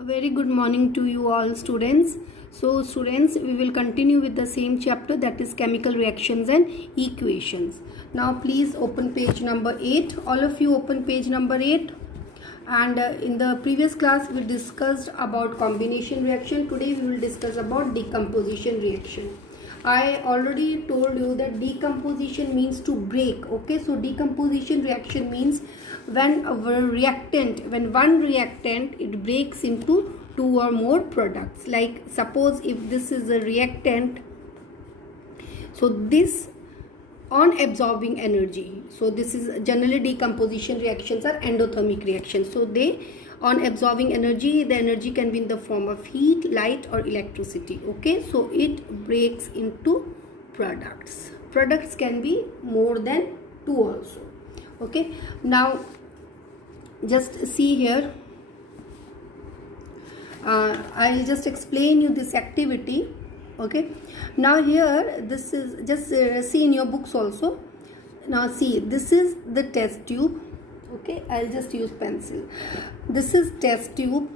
A very good morning to you all students. So students, we will continue with the same chapter, that is chemical reactions and equations. Now please open page number 8. All of you open page number 8. And in the previous class we discussed about combination reaction. Today we will discuss about decomposition reaction. I already told you that decomposition means to break. Okay, so decomposition reaction means when one reactant it breaks into two or more products. Like suppose if this is a reactant, so this on absorbing energy, so this is generally decomposition reactions are endothermic reactions. So they on absorbing energy, the energy can be in the form of heat, light or electricity. Okay, so it breaks into products. Products can be more than two also. Okay, now just see here, I will just explain you this activity. Okay, now here this is just see in your books also. Now see, this is the test tube. Okay, I'll just use pencil. This is test tube.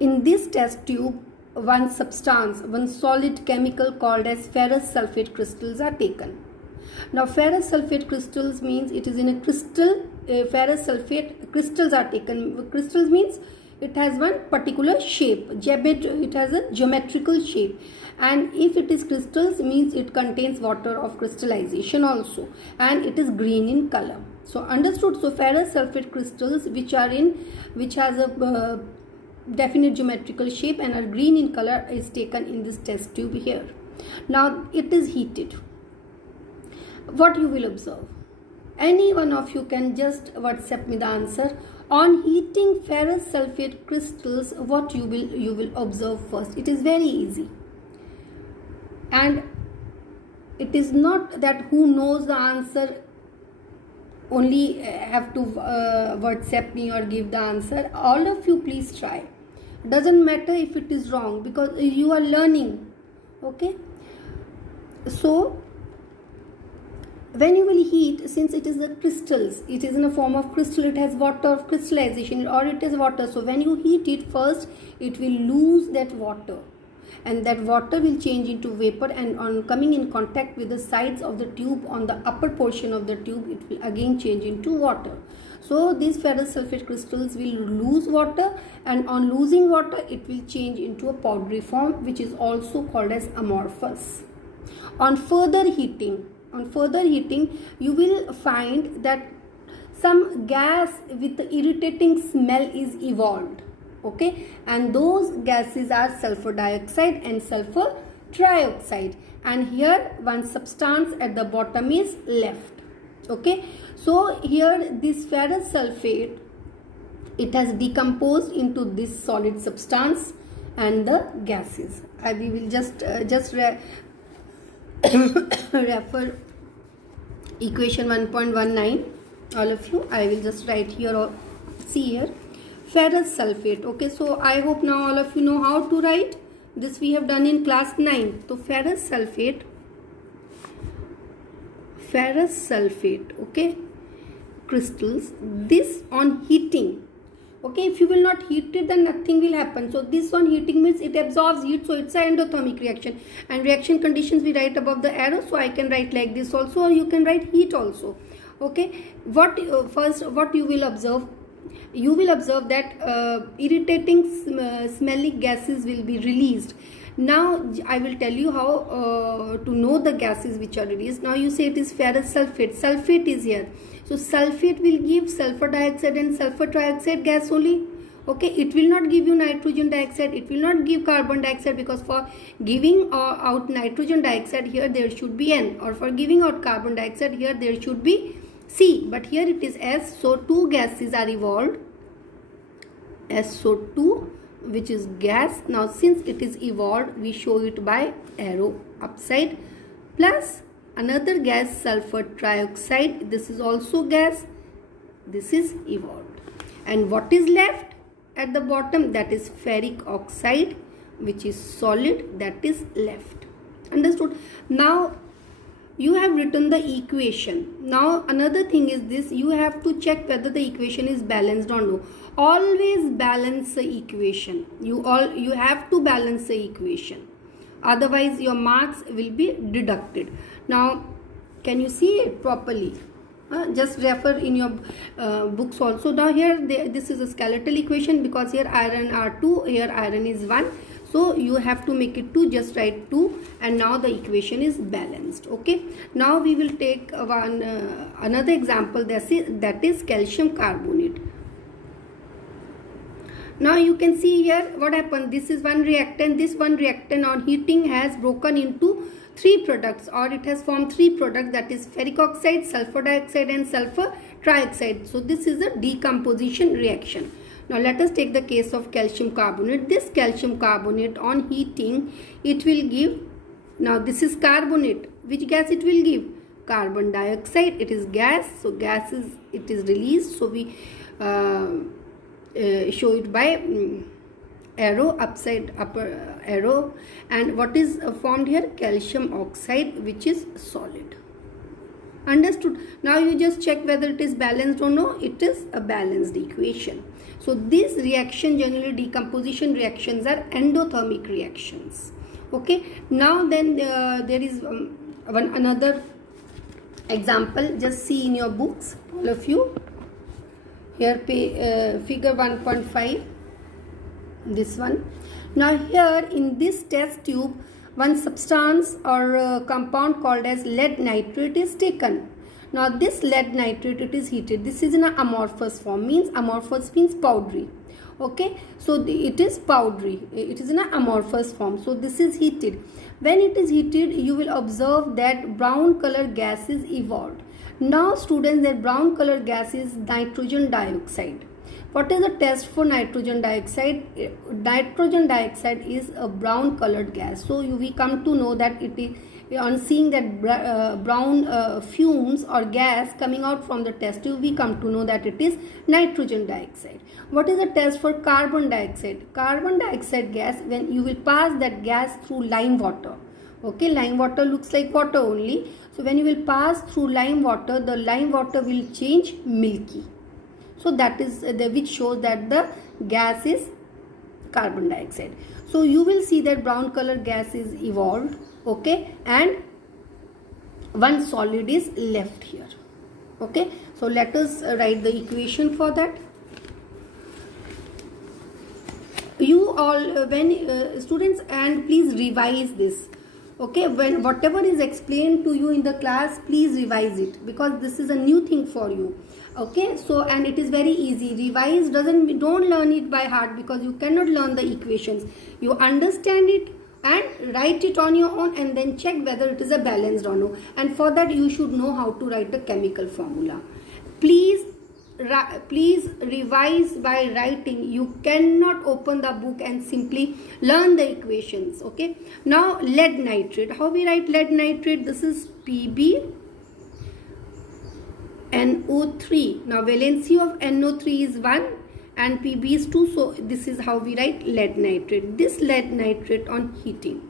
In this test tube, one substance, one solid chemical called as ferrous sulfate crystals are taken. Now ferrous sulfate crystals means it is in a crystal. Ferrous sulfate crystals are taken. Crystals means it has one particular shape. It has a geometrical shape, and if it is crystals means it contains water of crystallization also, and it is green in color. So understood. So ferrous sulfate crystals which has a definite geometrical shape and are green in color is taken in this test tube here. Now it is heated. What you will observe? Any one of you can just WhatsApp me the answer. On heating ferrous sulfate crystals, what you will observe first? It is very easy, and it is not that who knows the answer only have to WhatsApp me or give the answer. All of you please try. Doesn't matter if it is wrong, because you are learning. Okay, so when you will heat, since it is the crystals, it is in a form of crystal, it has water of crystallization or it is water. So when you heat it first, it will lose that water, and that water will change into vapor, and on coming in contact with the sides of the tube, on the upper portion of the tube, it will again change into water. So these ferrous sulfate crystals will lose water, and on losing water it will change into a powdery form, which is also called as amorphous. On further heating, you will find that some gas with irritating smell is evolved. Okay, and those gases are sulfur dioxide and sulfur trioxide, and here one substance at the bottom is left. Okay, so here this ferrous sulfate, it has decomposed into this solid substance and the gases. We will just refer equation 1.19. all of you, I will just write here or see here ferrous sulfate. Okay, so I hope now all of you know how to write this. We have done in class 9. So ferrous sulfate, okay, crystals, this on heating. Okay, if you will not heat it, then nothing will happen. So this on heating means it absorbs heat, so it's an endothermic reaction, and reaction conditions we write above the arrow. So I can write like this also, or you can write heat also. Okay, what you will observe? You will observe that irritating smelly gases will be released. Now I will tell you how to know the gases which are released. Now you say it is ferrous sulfate. Sulfate is here. So sulfate will give sulfur dioxide and sulfur trioxide gas only. Okay, it will not give you nitrogen dioxide. It will not give carbon dioxide, because for giving out nitrogen dioxide here there should be N, or for giving out carbon dioxide here there should be C. But here it is S. So two gases are evolved. SO2, which is gas. Now since it is evolved, we show it by arrow upside, plus another gas, sulfur trioxide. This is also gas. This is evolved. And what is left at the bottom? That is ferric oxide, which is solid, that is left. Understood? Now you have written the equation. Now another thing is this, you have to check whether the equation is balanced or no. always balance the equation. You have to balance the equation, otherwise your marks will be deducted. Now can you see it properly? Just refer in your books also. Now here this is a skeletal equation, because here iron are 2, here iron is 1, so you have to make it 2, just write 2, and now the equation is balanced. Okay, now we will take another example, that is calcium carbonate. Now you can see here what happened. This is one reactant. This one reactant on heating has broken into 3 products, or it has formed 3 products, that is ferric oxide, sulfur dioxide and sulfur trioxide. So this is a decomposition reaction. Now let us take the case of calcium carbonate. This calcium carbonate on heating, it will give, now this is carbonate. Which gas it will give? Carbon dioxide. It is gas, so gas is, it is released. So we show it by arrow, upper arrow. And what is formed here? Calcium oxide, which is solid. Understood? Now you just check whether it is balanced or no. It is a balanced equation. So this reaction, generally decomposition reactions, are endothermic reactions. Okay, now then there is another example. Just see in your books, all of you. Here figure 1.5, this one. Now here in this test tube, one substance or compound called as lead nitrate is taken. Now this lead nitrate, it is heated. This is in an amorphous form, means amorphous means powdery. Okay, so it is powdery, it is in an amorphous form. So this is heated. When it is heated, you will observe that brown color gas is evolved. Now students, that brown color gas is nitrogen dioxide. What is the test for nitrogen dioxide? Nitrogen dioxide is a brown colored gas. So we come to know that it is, on seeing that brown fumes or gas coming out from the test tube, we come to know that it is nitrogen dioxide. What is the test for carbon dioxide? Carbon dioxide gas, when you will pass that gas through lime water. Okay, lime water looks like water only. So when you will pass through lime water, the lime water will change milky. So that is which shows that the gas is carbon dioxide. So you will see that brown color gas is evolved. Okay, and one solid is left here. Okay, so let us write the equation for that. You all, when students, and please revise this. Okay, when whatever is explained to you in the class, please revise it, because this is a new thing for you. Okay, so, and it is very easy. Revise don't learn it by heart, because you cannot learn the equations. You understand it and write it on your own, and then check whether it is a balanced or no. And for that you should know how to write a chemical formula. Please revise by writing. You cannot open the book and simply learn the equations. Okay, now lead nitrate. How we write lead nitrate? This is PbNO3. Now valency of NO3 is 1 and Pb is 2. So this is how we write lead nitrate. This lead nitrate on heating.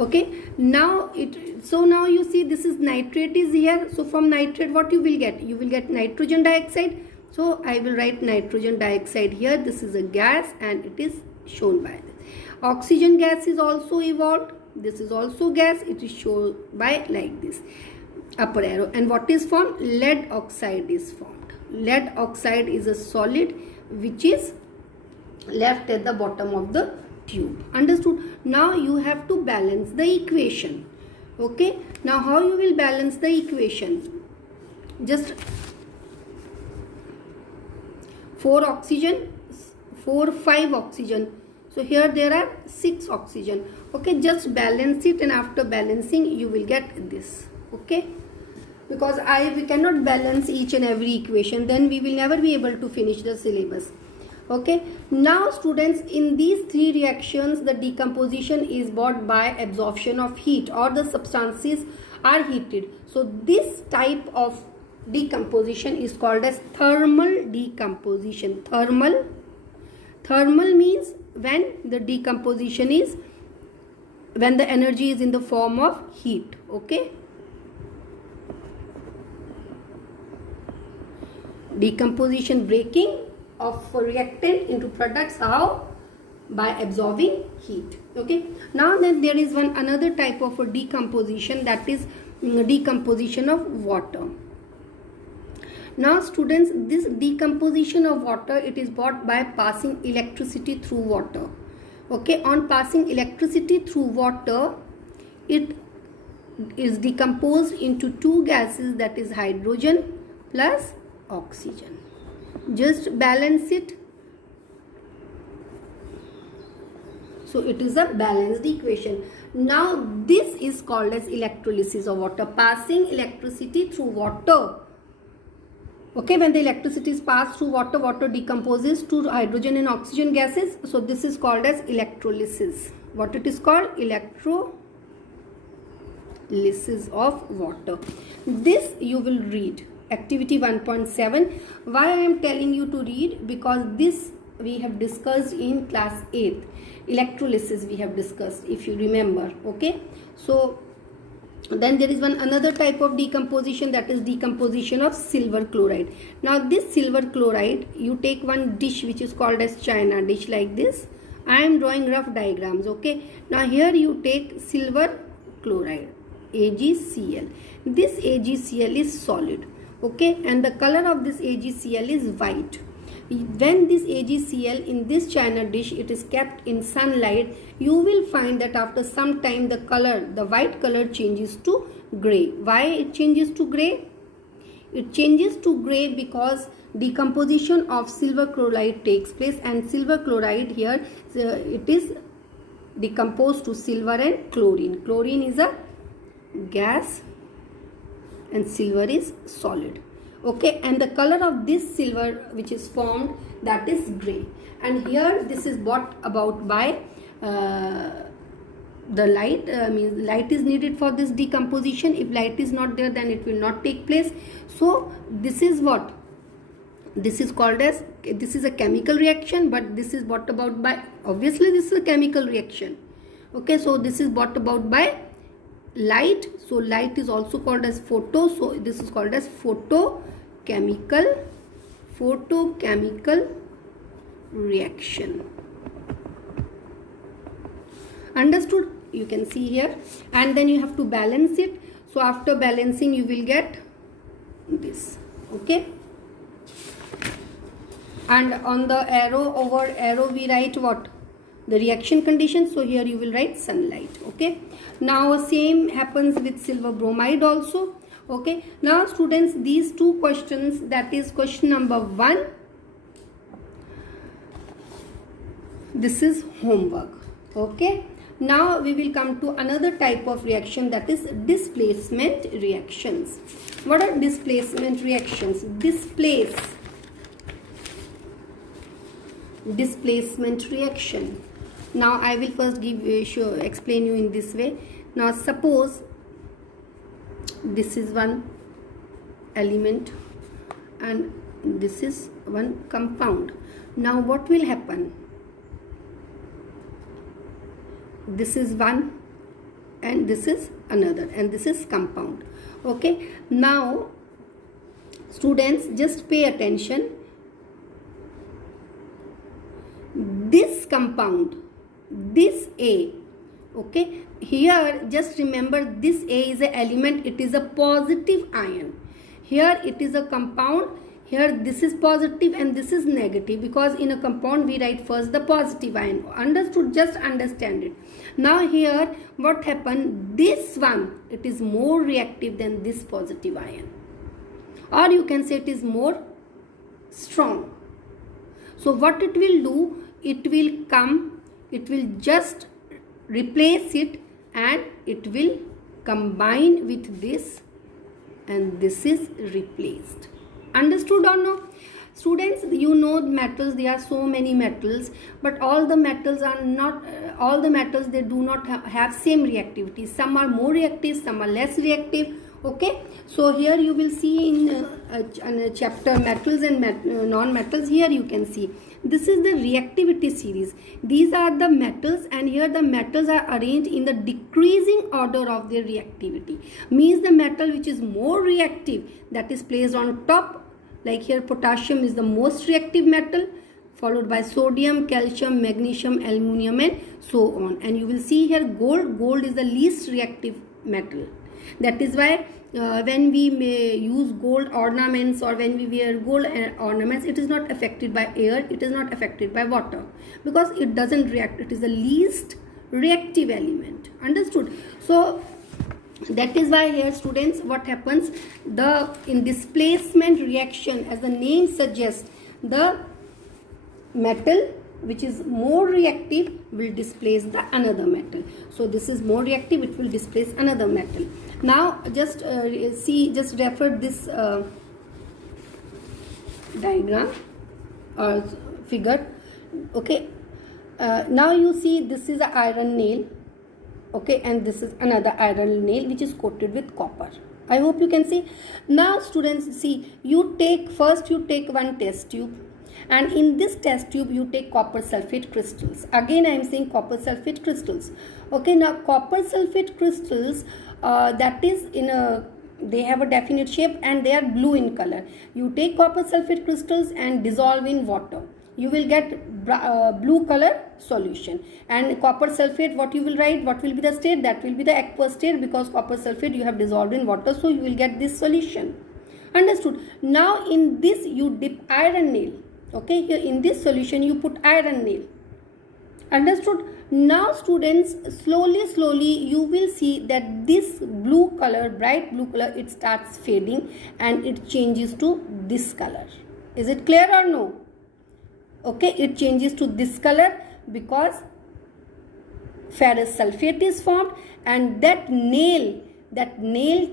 Okay, now now you see this is nitrate is here. So from nitrate what you will get? You will get nitrogen dioxide. So I will write nitrogen dioxide here. This is a gas and it is shown by this. Oxygen gas is also evolved. This is also gas. It is shown by like this, upper arrow. And what is formed? Lead oxide is formed. Lead oxide is a solid which is left at the bottom of the tube. Understood? Now you have to balance the equation. Okay, now how you will balance the equation? Just 4 oxygen, 5 oxygen. So here there are 6 oxygen. Okay, just balance it, and after balancing you will get this. Okay, because we cannot balance each and every equation, then we will never be able to finish the syllabus. Okay, now students, in these 3 reactions the decomposition is brought by absorption of heat, or the substances are heated. So this type of decomposition is called as thermal decomposition. Thermal means when the decomposition is, when the energy is in the form of heat. Okay, decomposition breaking of reactant into products. How? By absorbing heat. Okay. Now then there is another type of a decomposition, that is decomposition of water. Now students, this decomposition of water, it is brought by passing electricity through water. Okay, on passing electricity through water, it is decomposed into two gases, that is hydrogen plus oxygen. Just balance it. So it is a balanced equation. Now this is called as electrolysis of water, passing electricity through water. Okay, when the electricity is passed through water, water decomposes to hydrogen and oxygen gases. So this is called as electrolysis. What it is called? Electrolysis of water. This you will read. Activity 1.7. Why I am telling you to read? Because this we have discussed in class 8th. Electrolysis we have discussed, if you remember. Okay. So then there is another type of decomposition, that is decomposition of silver chloride. Now this silver chloride, you take one dish which is called as china dish like this. I am drawing rough diagrams. Okay. Now here you take silver chloride, AgCl. This AgCl is solid. Okay, and the color of this AgCl is white. When this AgCl in this china dish, it is kept in sunlight, you will find that after some time the color, the white color changes to grey. Why it changes to grey? It changes to grey because decomposition of silver chloride takes place, and silver chloride here, it is decomposed to silver and chlorine. Chlorine is a gas and silver is solid. Okay, and the color of this silver which is formed, that is grey. And here this is brought about by the light. Means light is needed for this decomposition. If light is not there, then it will not take place. So this is what this is called as, this is a chemical reaction, but this is brought about by, obviously this is a chemical reaction. Okay, so this is brought about by light. So light is also called as photo. So this is called as photochemical reaction. Understood? You can see here, and then you have to balance it. So after balancing, you will get this. Okay, and on the arrow, over arrow we write what? The reaction condition. So here you will write sunlight. Okay, now same happens with silver bromide also. Okay, now students, these two questions, that is question number 1, this is homework. Okay, now we will come to another type of reaction, that is displacement reactions. What are displacement reactions? Displacement reaction. Now I will first explain you in this way. Now suppose this is one element and this is one compound. Now what will happen? This is one and this is another, and this is compound. Okay, now students, just pay attention. This compound, this A, okay, here just remember this A is an element, it is a positive ion. Here it is a compound, here this is positive and this is negative, because in a compound we write first the positive ion. Understood? Just understand it. Now here what happened, this one, it is more reactive than this positive ion, or you can say it is more strong. So what it will do, it will come, it will just replace it and it will combine with this, and this is replaced. Understood or no? Students, you know metals, there are so many metals, but all the metals are not, all the metals, they do not have same reactivity. Some are more reactive, some are less reactive. Okay, so here you will see in a chapter metals and non-metals, here you can see this is the reactivity series. These are the metals, and here the metals are arranged in the decreasing order of their reactivity. Means the metal which is more reactive, that is placed on top, Like here potassium is the most reactive metal, followed by sodium, calcium, magnesium, aluminium, and so on. And you will see here gold is the least reactive metal. That is why when we may use gold ornaments or when we wear gold ornaments, it is not affected by air, it is not affected by water, because it doesn't react. It is the least reactive element. Understood? So that is why here, students, what happens, in displacement reaction, as the name suggests, the metal which is more reactive will displace the another metal. So this is more reactive, it will displace another metal. Now just refer this diagram or figure. Okay, now you see this is an iron nail. Okay, and this is another iron nail which is coated with copper. I hope you can see. Now students, see, you take one test tube, and in this test tube you take copper sulfate crystals. Again I am saying copper sulfate crystals. Okay, now copper sulfate crystals, that is they have a definite shape and they are blue in color. You take copper sulfate crystals and dissolve in water, you will get blue color solution. And copper sulfate, what you will write, what will be the state? That will be the aqueous state, because copper sulfate you have dissolved in water, so you will get this solution. Understood? Now in this you dip iron nail. Okay, here in this solution you put iron nail. Understood? Now students, slowly you will see that this blue color, bright blue color, it starts fading and it changes to this color. Is it clear or no? Okay, it changes to this color because ferrous sulfate is formed, and that nail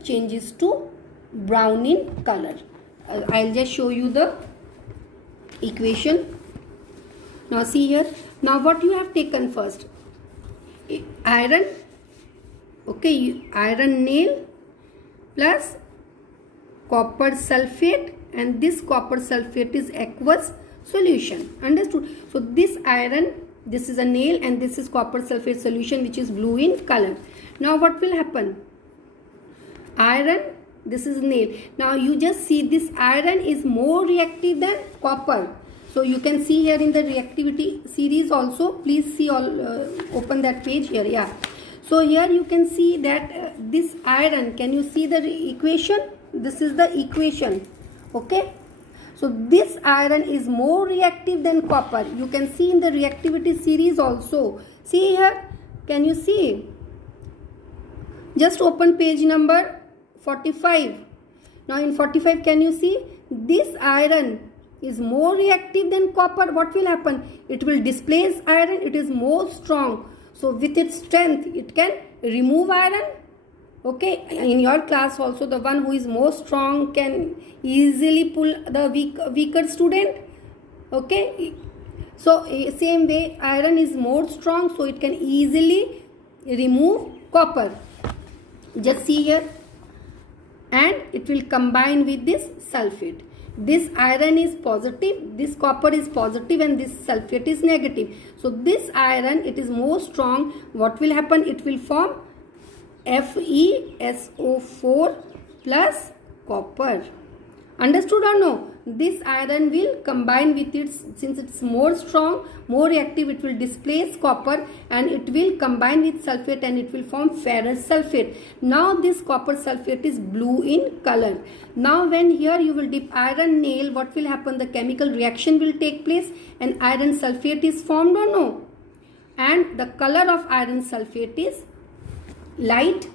changes to brown in color. I'll just show you the equation. Now see here. Now what you have taken first? Iron. Okay, iron nail plus copper sulfate, and this copper sulfate is aqueous solution. Understood? So this iron, this is a nail, and this is copper sulfate solution which is blue in color. Now what will happen? Iron, this is nail. Now you just see this iron is more reactive than copper. So you can see here in the reactivity series also, please see all, open that page here. Yeah. So here you can see that this iron, can you see the equation? This is the equation. Okay. So this iron is more reactive than copper. You can see in the reactivity series also. See here, can you see? Just open page number 45. Now in 45, can you see? This iron is more reactive than copper. What will happen? It will displace iron. It is more strong. So with its strength, it can remove iron. Okay, in your class also, the one who is more strong can easily pull the weaker student. Okay, so same way, iron is more strong, so it can easily remove copper. Just see here, and it will combine with this sulfate. This iron is positive, this copper is positive, and this sulfate is negative. So this iron, it is more strong. What will happen? It will form FeSO4 plus copper. Understood or no? This iron will combine with it, since it's more strong, more reactive, it will displace copper and it will combine with sulfate and it will form ferrous sulfate. Now this copper sulfate is blue in color. Now when here you will dip iron nail, what will happen? The chemical reaction will take place and iron sulfate is formed or no? And the color of iron sulfate is light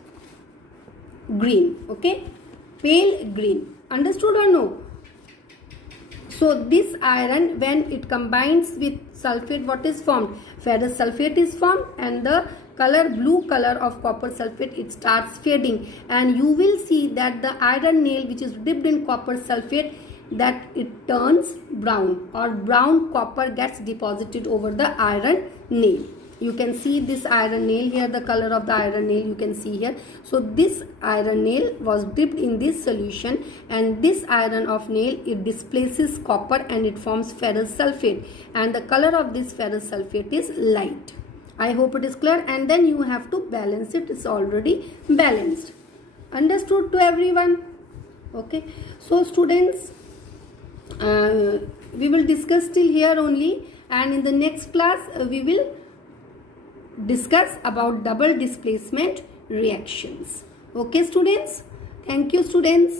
green. Okay, pale green. Understood or no? So this iron, when it combines with sulfate, what is formed? Ferrous sulfate is formed, and the color, blue color of copper sulfate, it starts fading, and you will see that the iron nail which is dipped in copper sulfate, that it turns brown, or brown copper gets deposited over the iron nail. You can see this iron nail here, the color of the iron nail you can see here. So this iron nail was dipped in this solution, and this iron of nail, it displaces copper and it forms ferrous sulfate, and the color of this ferrous sulfate is light. I hope it is clear, and then you have to balance it. It's already balanced. Understood to everyone? Okay. So students, We will discuss till here only, and in the next class we will discuss about double displacement reactions. Okay students, thank you students.